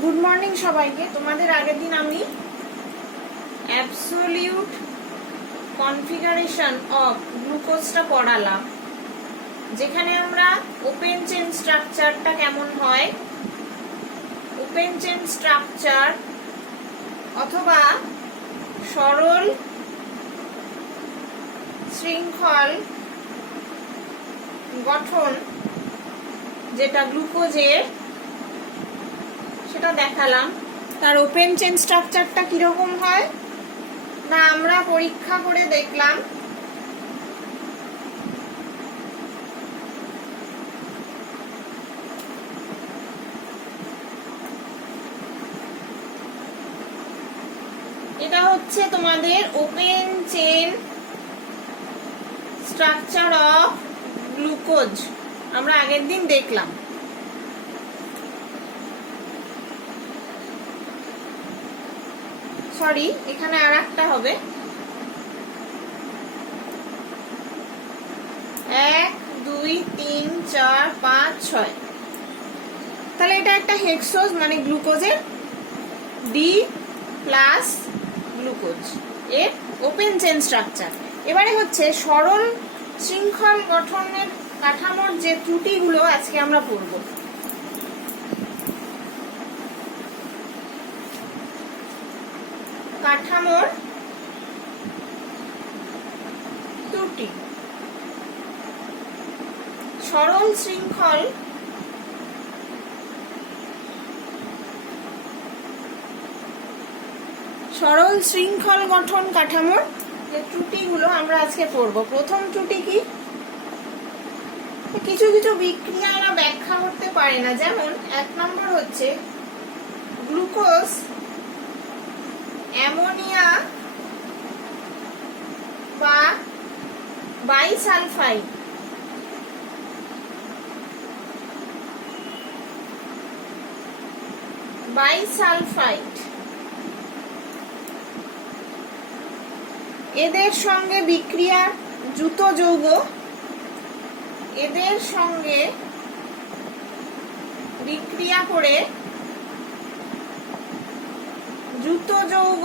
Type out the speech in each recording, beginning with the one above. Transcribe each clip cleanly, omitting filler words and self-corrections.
Good morning সবাইকে। তোমাদের আগের দিন আমি অ্যাবসোলিউট কনফিগারেশন অফ গ্লুকোজটা পড়ালাম, যেখানে আমরা ওপেন চেন স্ট্রাকচারটা কেমন হয়, ওপেন চেন স্ট্রাকচার অথবা সরল শৃঙ্খল গঠন যেটা গ্লুকোজের, সেটা দেখালাম। তার ওপেন চেন স্ট্রাকচারটা কিরকম হয় না আমরা পরীক্ষা করে দেখলাম। এটা হচ্ছে তোমাদের open chain structure of glucose, আমরা আগের দিন দেখলাম। সরি, এখানে আর একটা হবে 1 2 3 4 5 6। তাহলে এটা একটা হেক্সোজ, মানে গ্লুকোজের ডি প্লাস গ্লুকোজ এর ওপেন চেন স্ট্রাকচার। এবারে হচ্ছে সরল শৃঙ্খল গঠনের কাঠামোর যে ত্রুটিগুলো আজকে আমরা পড়ব। কাঠামোর ত্রুটি, সরল শৃঙ্খল গঠন কাঠামোর যে ত্রুটিগুলো আমরা আজকে পড়ব। প্রথম ত্রুটি কি? কিছু কিছু বিক্রিয়া এরা ব্যাখ্যা করতে পারে না। যেমন 1 নম্বর হচ্ছে গ্লুকোজ অ্যামোনিয়া বা বাইসালফাইড এদের সঙ্গে বিক্রিয়া যুত যৌগ, এদের সঙ্গে বিক্রিয়া করে যুত যৌগ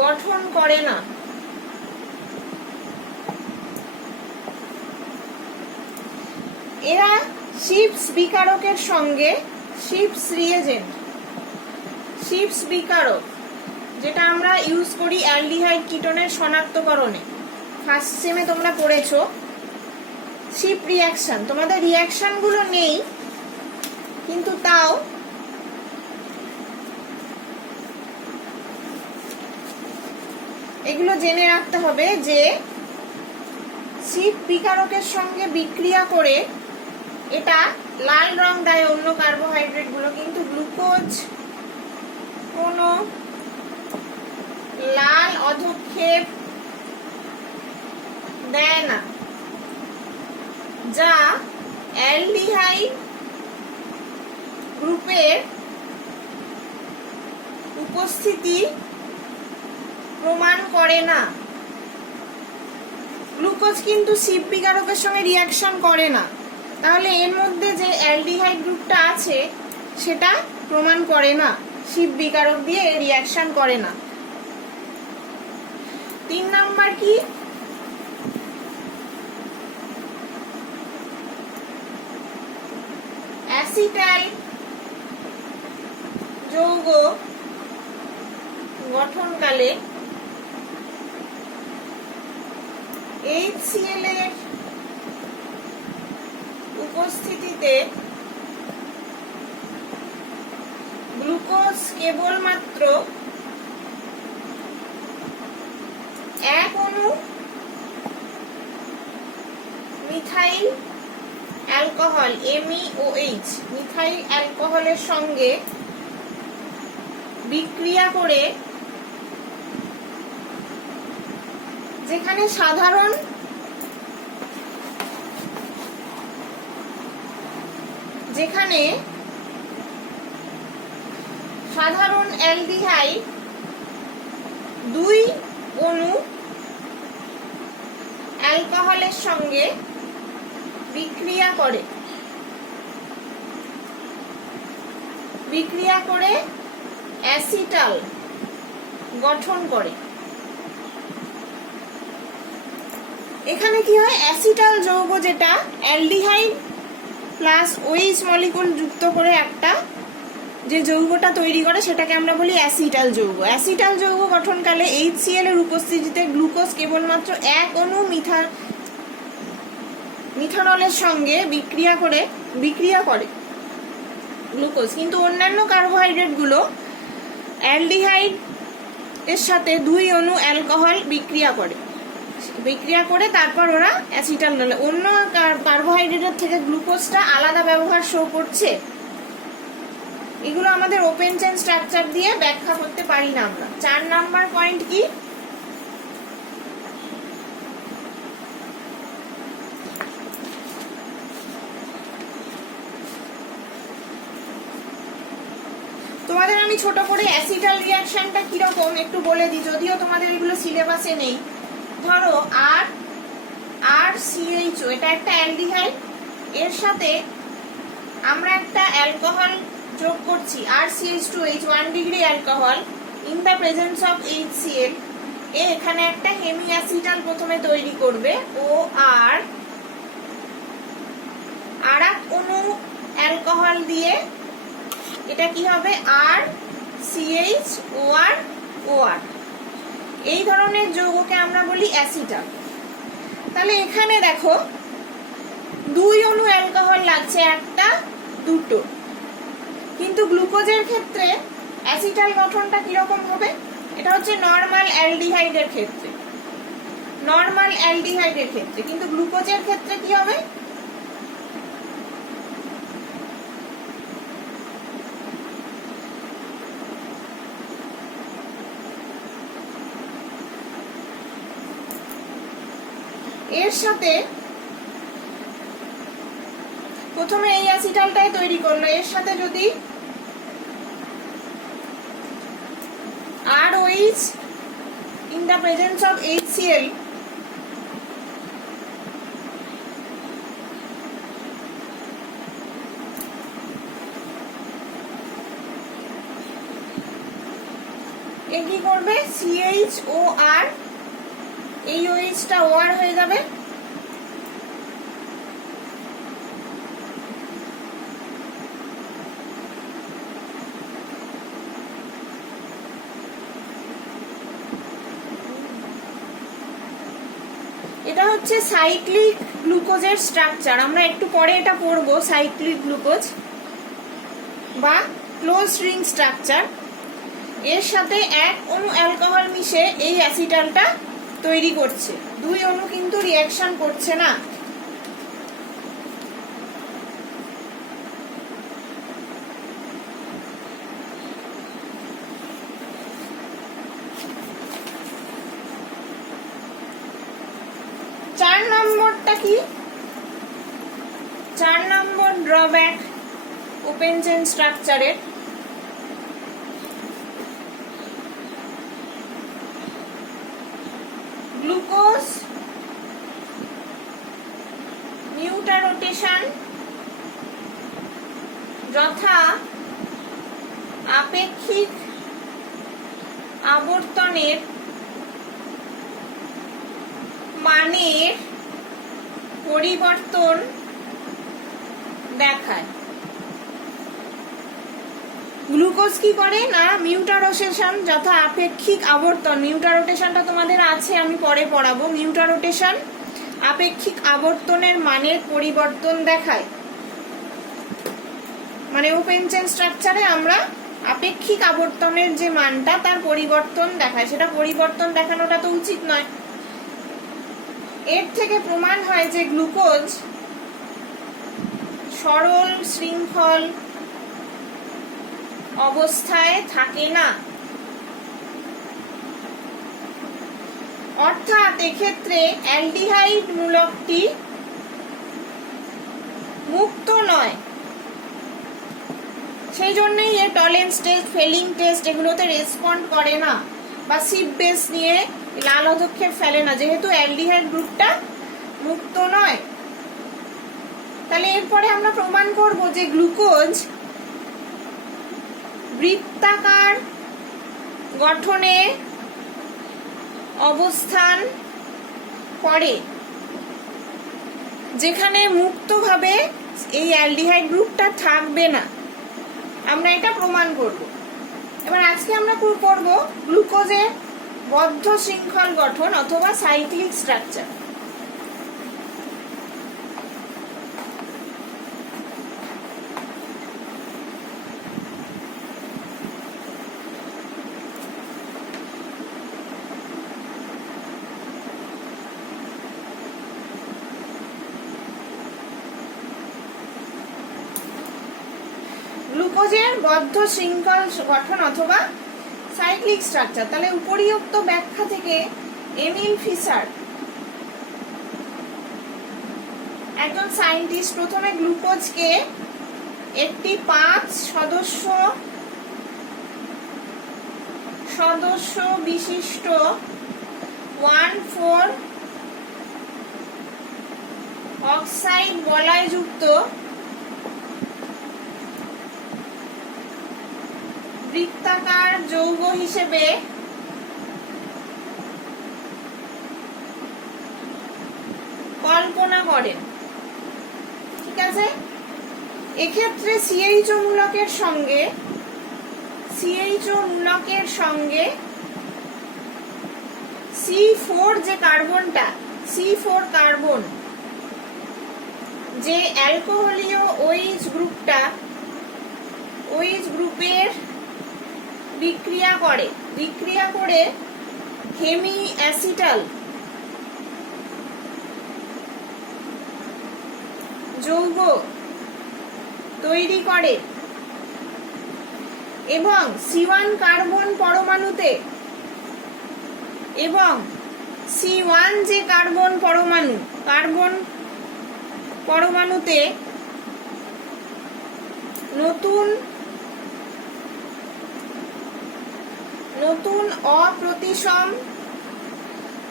গঠন করে না। এরা শিপস বিকারকের সঙ্গে, শিপস রিয়েজেন্ট, শিপস বিকারক যেটা আমরা ইউজ করি অ্যালডিহাইড কিটোনের শনাক্তকরণে, ফার্স্ট সেমে তোমরা পড়েছো শিপ রিঅ্যাকশন। তোমাদের রিঅ্যাকশন গুলো নেই, কিন্তু তাও এগুলো জেনে রাখতে হবে যে শিপ বিকারকের সঙ্গে বিক্রিয়া করে এটা লাল রং দেয় অন্য কার্বোহাইড্রেট গুলো, কিন্তু গ্লুকোজ কোনো লাল অধক্ষেপ দেয় না, যা অ্যালডিহাইড গ্রুপের উপস্থিতি প্রমাণ করে না। গ্লুকোজ কিন্তু শিপ বিকারকের সঙ্গে রিঅ্যাকশন করে না, তাহলে এর মধ্যে যে অ্যালডিহাইড গ্রুপটা আছে সেটা প্রমাণ করে না, শিপ বিকারক দিয়ে রিঅ্যাকশন করে না। 3 নাম্বার কি? অ্যাসিটাইল যৌগ গঠনকালে HCl এর উপস্থিতিতে গ্লুকোজ কেবলমাত্র এক অণু মিথাইল অ্যালকোহল MEOH, মিথাইল অ্যালকোহলের সঙ্গে বিক্রিয়া করে, যেখানে সাধারণ অ্যালডিহাইড 2 অণু অ্যালকোহলের সঙ্গে বিক্রিয়া করে, বিক্রিয়া করে অ্যাসিটাল গঠন করে। এখানে কি হয়, অ্যাসিটাল যৌগ যেটা অ্যালডিহাইড প্লাস OH মলিকুল যুক্ত করে একটা যে যৌগটা তৈরি করে সেটাকে আমরা বলি অ্যাসিটাল যৌগ। অ্যাসিটাল যৌগ গঠনকালে HCl এর উপস্থিতিতে গ্লুকোজ কেবলমাত্র এক অণু মিথানলের সঙ্গে বিক্রিয়া করে গ্লুকোজ, কিন্তু অন্যান্য কার্বোহাইড্রেট গুলো অ্যালডিহাইড এর সাথে 2 অণু অ্যালকোহল বিক্রিয়া করে তারপর ওরা অ্যাসিটাল নলে। অন্য কার্বোহাইড্রেটের থেকে গ্লুকোজটা আলাদা ব্যবহার শো করছে। এগুলো আমাদের ওপেন চেইন স্ট্রাকচার দিয়ে ব্যাখ্যা করতে পারি না আমরা। 4 নাম্বার পয়েন্ট কি, তোমাদের আমি ছোট করে অ্যাসিটাল রিঅ্যাকশনটা কিরকম একটু বলে দিই, যদিও তোমাদের এগুলো সিলেবাসে নেই। ধরো RCHO, এটা একটা অ্যালডিহাইড, এর সাথে আমরা একটা অ্যালকোহল যোগ করছি RCH2H 1 degree alcohol in the presence of HCl। এখানে একটা হেমি অ্যাসিটাল প্রথমে তৈরি করবে OR, আর এক অণু অ্যালকোহল দিয়ে এটা কি হবে RCHOR। এই ধরনের যৌগকে আমরা বলি অ্যাসিটাল। তাহলে এখানে দেখো 2 অণু অ্যালকোহল লাগছে, একটা দুটো, কিন্তু গ্লুকোজের ক্ষেত্রে অ্যাসিটাল গঠনটা কিরকম হবে, এটা হচ্ছে নরমাল অ্যালডিহাইডের ক্ষেত্রে, কিন্তু গ্লুকোজের ক্ষেত্রে কি হবে, এর সাথে প্রথমে এই অ্যাসিটালটাই তৈরি করলো, এর সাথে যদি ROH in the presence of HCl এ কি করবে CHOR, এই OH টা OR হয়ে যাবে, এটা হচ্ছে সাইক্লিক গ্লুকোজের স্ট্রাকচার। আমরা একটু পরে এটা পড়বো, সাইক্লিক গ্লুকোজ বা ক্লোজ রিং স্ট্রাকচার। এর সাথে এক অণু অ্যালকোহল মিশে এই অ্যাসিটালটা তৈরি করছে, 2 অণু কিন্তু রিঅ্যাকশন করছে না। নম্বরটা কি, 4 নম্বর ড্রব্যাক ওপেন চেইন স্ট্রাকচারের, গ্লুকোজ মিউটারোটেশন যথা আপেক্ষিক আবর্তনের মানের পরিবর্তন দেখায়। গ্লুকোজ কি করে না, মিউটারোটেশন যথা আপেক্ষিক আবর্তন, মিউটারোটেশনটা তোমাদের আছে, আমি পরে পড়াবো। মিউটারোটেশন আপেক্ষিক আবর্তনের মানের পরিবর্তন দেখায়, মানে ওপেন চেইন স্ট্রাকচারে আমরা আপেক্ষিক আবর্তনের যে মানটা তার পরিবর্তন দেখায়, সেটা পরিবর্তন দেখানোটা তো উচিত নয়। এর থেকে প্রমাণ হয় যে গ্লুকোজ সরল শৃঙ্খল অবস্থায় থাকে না, অর্থাৎ এক্ষেত্রে অ্যালডিহাইড মূলকটি মুক্ত নয়। সেই জন্যই এর টলেন্স টেস্ট, ফেলিং টেস্ট এগুলোতে রেসপন্ড করে না, বা সিপ বেস নিয়ে লাল হস্তক্ষেপ ফেলে না, যেহেতু অ্যালডিহাইড গ্রুপটা মুক্ত নয়। তাহলে এরপরে আমরা প্রমাণ করব যে গ্লুকোজ বৃত্তাকার গঠনে অবস্থান করে, যেখানে মুক্তভাবে এই অ্যালডিহাইড গ্রুপটা থাকবে না। আমরা এটা প্রমাণ করব। এবার আজকে আমরা করব গ্লুকোজের বদ্ধ শৃঙ্খল গঠন অথবা সাইক্লিক স্ট্রাকচার। গ্লুকোজের বদ্ধ শৃঙ্খল গঠন অথবা সাইক্লিক স্ট্রাকচার। তাহলে উপরিউক্ত ব্যাখ্যা থেকে এমিল ফিশার একজন সায়েন্টিস্ট প্রথমে গ্লুকোজকে একটি 5 সদস্য বিশিষ্ট 1,4 অক্সাইড বলয়যুক্ত বৃত্তাকার যৌগ হিসেবে কল্পনা করেন। ঠিক আছে, এক্ষেত্রে সিএইচও মূলকের সঙ্গে C4 যে কার্বনটা, C4 কার্বন যে অ্যালকোহলীয় OH গ্রুপটা, OH গ্রুপের বিক্রিয়া করে হেমি অ্যাসিটাল যৌগ তৈরি করে এবং C1 কার্বন যে কার্বন পরমাণুতে নতুন অপ্রতিসম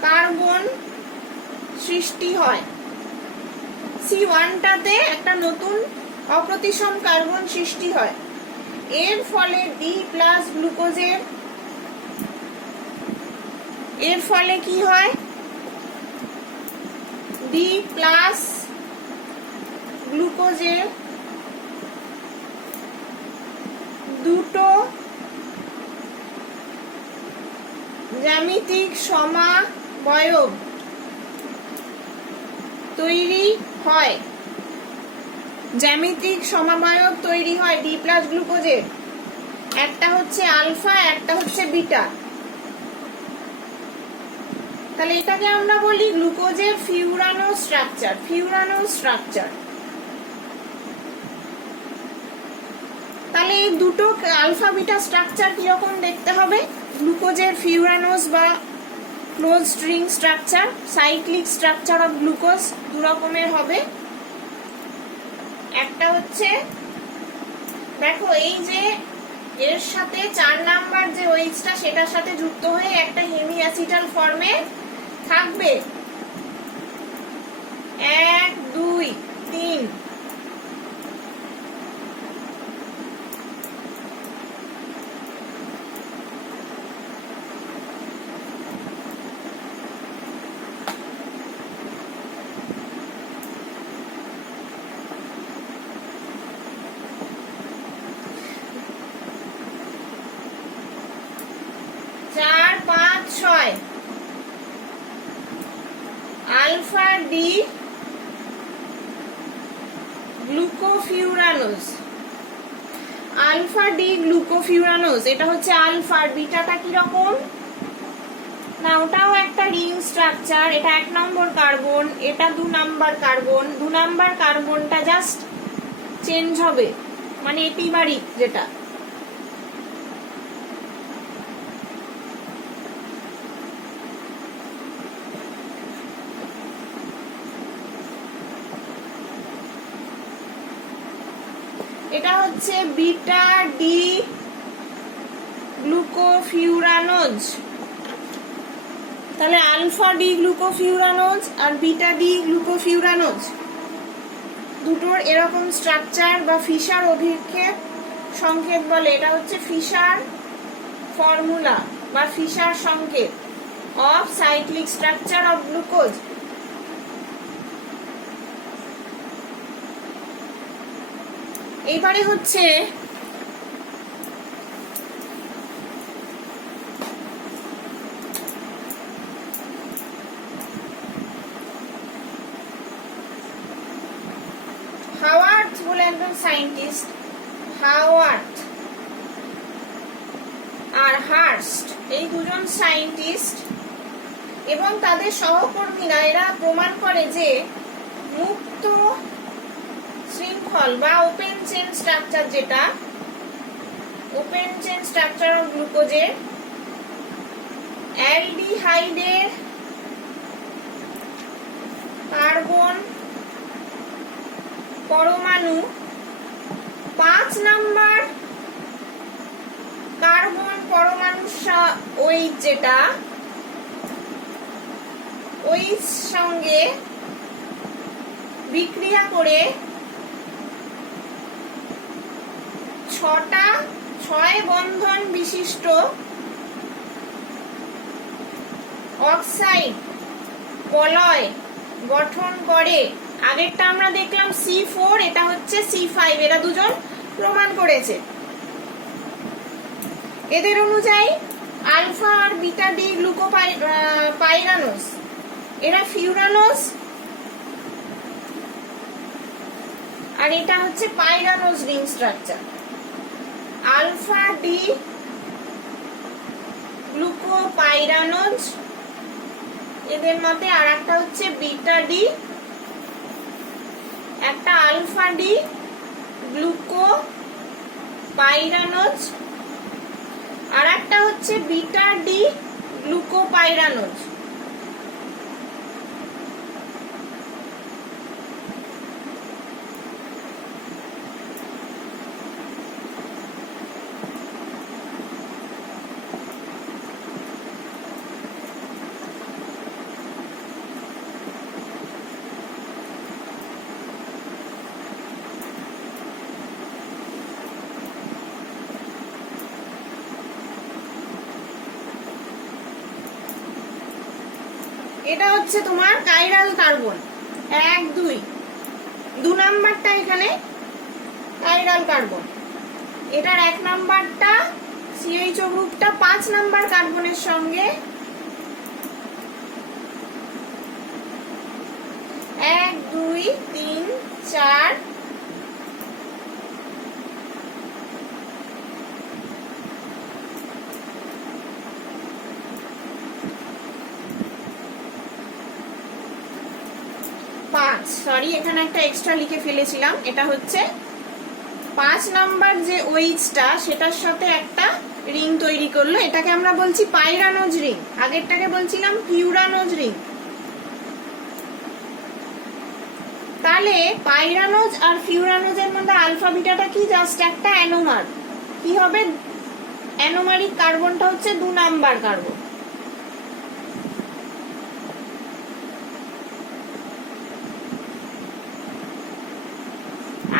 কার্বন সৃষ্টি হয়। C1টাতে একটা নতুন অপ্রতিসম কার্বন সৃষ্টি হয়। এর ফলে কি হয়? D+ গ্লুকোজের দুটো জ্যামিতিক সমাবয়ব তৈরি হয়। D+ গ্লুকোজের একটা হচ্ছে আলফা, একটা হচ্ছে বিটা। তাহলে এটাকে আমরা বলি গ্লুকোজের ফিউরানো স্ট্রাকচার। তাহলে এই দুটো আলফা বিটা স্ট্রাকচার কিরকম দেখতে হবে? গ্লুকোজের ফিউরানোস বা close string structure, cyclic structure of glucose দু রকমের হবে। একটা হচ্ছে, দেখো এই যে এর সাথে 4 নাম্বার যে OH-টা সেটার সাথে যুক্ত হয়ে একটা হেমি অ্যাসিটাল ফর্মে থাকবে। 1 2 3 4 5 6 আলফা ডি গ্লুকোফিউরানোজ। এটা হচ্ছে আলফা। বিটাটা কি রকম? না, ওটাও একটা রিং স্ট্রাকচার। এটা 1 নম্বর কার্বন, এটা 2 নাম্বার কার্বন। 2 নাম্বার কার্বনটা জাস্ট চেঞ্জ হবে, মানে এপিবারিক যেটা। এটা হচ্ছে বিটা ডি গ্লুকোফিউরানোজ। তাহলে আলফা ডি গ্লুকোফিউরানোজ আর বিটা ডি গ্লুকোফিউরানোজ দুটোর এরকম স্ট্রাকচার বা ফিশার অভিক্ষেপ সংকেত বলে, এটা হচ্ছে ফিশার ফর্মুলা বা ফিশার সংকেত of cyclic structure of glucose. এইবারে হচ্ছে হাওয়ার্ড বলে একজন সায়েন্টিস্ট, হাওয়ার্ড আর হার্স্ট, এই দুজন সায়েন্টিস্ট এবং তাদের সহকর্মীরা এরা প্রমাণ করে যে মুক্ত শৃঙ্খল বা ওপেন চেন স্ট্রাকচার, যেটা ওপেন চেন স্ট্রাকচার অফ গ্লুকোজের অ্যালডিহাইডের কার্বন পরমাণু 5 নাম্বার কার্বন পরমাণুর ওই যেটা ওই সঙ্গে বিক্রিয়া করে 6 বন্ধন বিশিষ্ট অক্সাইড বলয় গঠন করে। আগেরটা আমরা দেখলাম C4, এটা হচ্ছে C5, এরা দুজন প্রমাণ করেছে। এদের অনুযায়ী আলফা আর বিটা ডি গ্লুকোপাইরানোজ, এরা ফিউরানোজ, আর এটা হচ্ছে pyranose ring structure. Alpha D glucopyranose এদের মতে, আর একটা হচ্ছে বিটা ডি, একটা আলফা ডি গ্লুকোপাইরানোজ আর একটা হচ্ছে বিটা ডি গ্লুকোপাইরানোজ। এটা হচ্ছে তোমার কাইরাল কার্বন 1 2 নাম্বারটা এখানে কাইরাল কার্বন, এটার 1 নাম্বারটা CHO গ্রুপটা 5 নাম্বার কার্বনের সঙ্গে 1 2 3 4 সরি এখানে একটা এক্সট্রা লিখে ফেলেছিলাম, এটা হচ্ছে 5 নাম্বার যে ওইচটা সেটার সাথে একটা রিং তৈরি করলো, এটাকে আমরা বলছি পাইরানোজ রিং, আগেরটাকে বলছিলাম ফিউরানোজ রিং। তাহলে পাইরানোজ আর ফিউরানোজের মধ্যে আলফা বিটাটা কি, জাস্ট একটা অ্যানোমার। কি হবে, অ্যানোমারিক কার্বনটা হচ্ছে 2 নাম্বার কার্বন।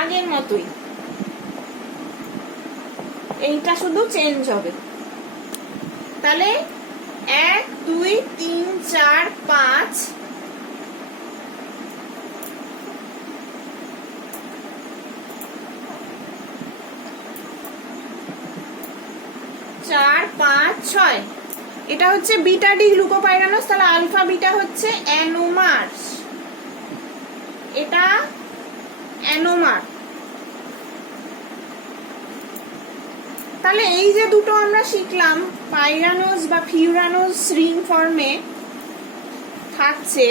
আগের মতোই, এইটা শুধু চেঞ্জ হবে। তাহলে 1 2 3 4 5 4 5 6, এটা হচ্ছে বিটা ডি গ্লুকোপাইরানোজ। তাহলে আলফা বিটা হচ্ছে অ্যানোমার্স, এটা অ্যানোমার। তাহলে এই যে দুটো আমরা শিখলাম, পাইরানোজ বা ফিউরানোজ রিং ফর্মে থাকছে,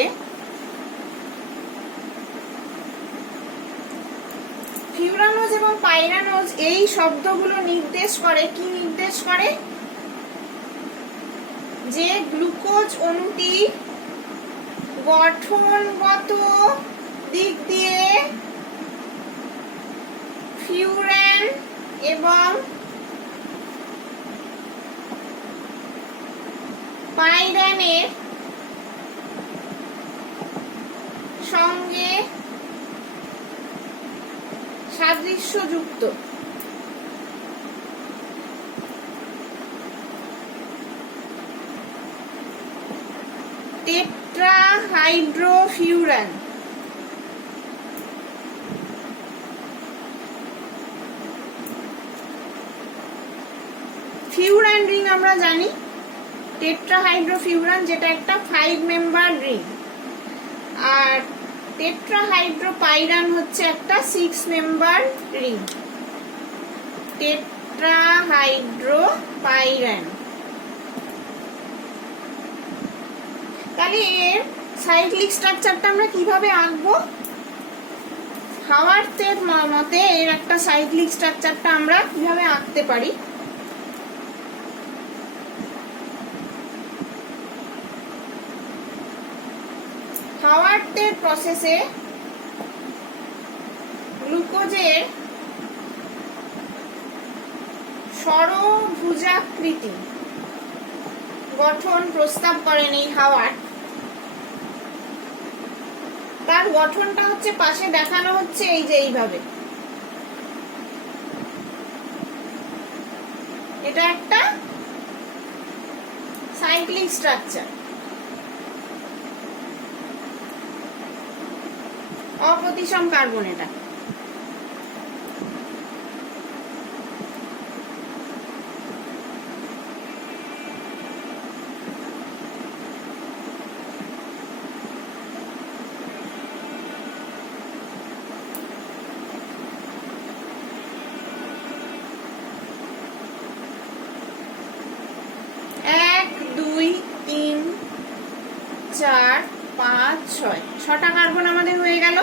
ফিউরানোজ এবং পাইরানোজ, এই শব্দগুলো নির্দেশ করে কি, নির্দেশ করে যে গ্লুকোজ অণুটি গঠনগত দিক দিয়ে ফিউরান এবং পাইরানের সঙ্গে সাদৃশ্যযুক্ত। টেট্রাহাইড্রোফিউরান। ফিউরান রিং আমরা জানি, টেট্রাহাইড্রোফিউরান যেটা একটা 5 মেম্বার রিং, আর টেট্রাহাইড্রোপাইরান হচ্ছে একটা 6 মেম্বার রিং। টেট্রাহাইড্রোপাইরান। তাহলে এর সাইক্লিক স্ট্রাকচারটা আমরা কিভাবে আঁকবো? হাওয়ার্থের মতে এর একটা সাইক্লিক স্ট্রাকচারটা আমরা কিভাবে আঁকতে পারি? হাওয়ার্থের প্রসেসে গ্লুকোজের ষড়ভুজাকৃতি গঠন প্রস্তাব করেন এই হাওয়ার্থ। তার গঠনটা হচ্ছে পাশে দেখানো হচ্ছে এই যে এইভাবে। এটা একটা সাইক্লিক স্ট্রাকচার। অপ্রতিসম কার্বন এটা। এক, দুই, তিন, চার, 5, 6, 6টা কার্বন আমাদের হয়ে গেল।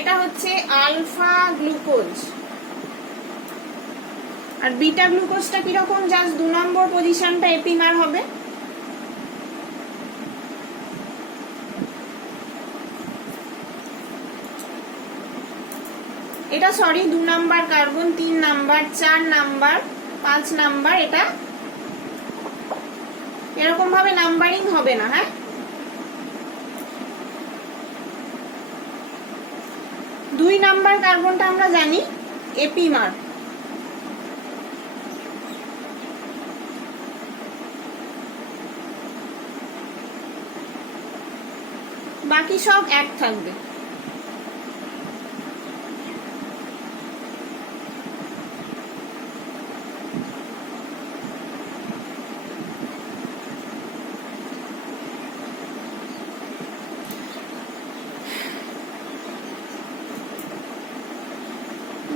এটা হচ্ছে আলফা গ্লুকোজ। আর বিটা গ্লুকোজটা কিরকম? জাস্ট 2 নম্বর পজিশনটা এপিমার হবে। এটা sorry 2 number carbon, 3 number, 4 number, 5 number. এটা এরকম ভাবে নাম্বারিং হবে না। হ্যাঁ, 2 নাম্বার কার্বনটা আমরা জানি এপিমার। বাকি সব এক থাকবে।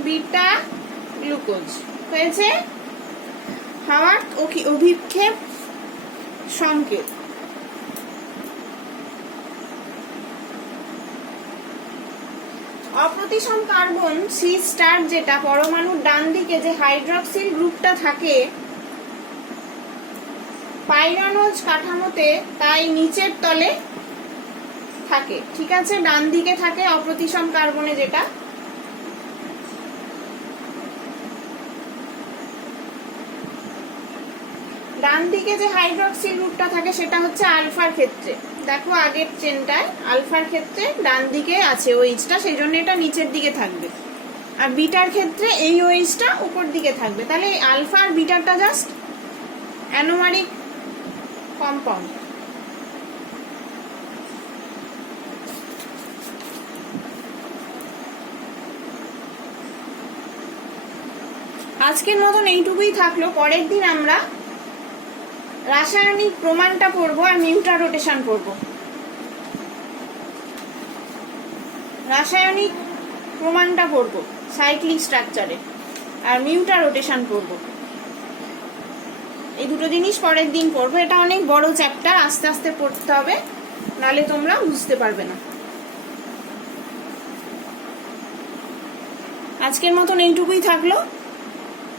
বিটা গ্লুকোজ হয়েছে হাওয়ার্থ অভিক্ষেপ সংকেত। অপ্রতিসম কার্বন সি স্টার, যেটা পরমাণুর ডান দিকে যে হাইড্রক্সিল গ্রুপটা থাকে পাইরানোজ কাঠামোতে, তাই নিচের তলে থাকে। ঠিক আছে, ডান দিকে থাকে অপ্রতিসম কার্বনে যেটা। ডান দিকে যে হাইড্রক্সিল গ্রুপটা থাকে সেটা হচ্ছে আলফার ক্ষেত্রে। দেখো আগের চেনটায় আলফার ক্ষেত্রে ডান দিকে আছে ওইচটা, সেই জন্য এটা নিচের দিকে থাকবে। আর বিটার ক্ষেত্রে এই ওইচটা উপর দিকে থাকবে। তাহলে আলফা আর বিটাটা জাস্ট অ্যানোমারিক কম্পাউন্ড। আজকের মতন এইটুকুই থাকলো। পরের দিন আমরা রাসায়নিক প্রমাণটা পড়বো আর মিউটা রোটেশন পড়বো। রাসায়নিক প্রমাণটা পড়বো সাইক্লিক স্ট্রাকচারে, আর মিউটা রোটেশন পড়বো। এই দুটো জিনিস পরের দিন পড়বো। এটা অনেক বড় চ্যাপ্টার, আস্তে আস্তে পড়তে হবে, নালে তোমরা বুঝতে পারবে না। আজকের মতন এইটুকুই থাকলো।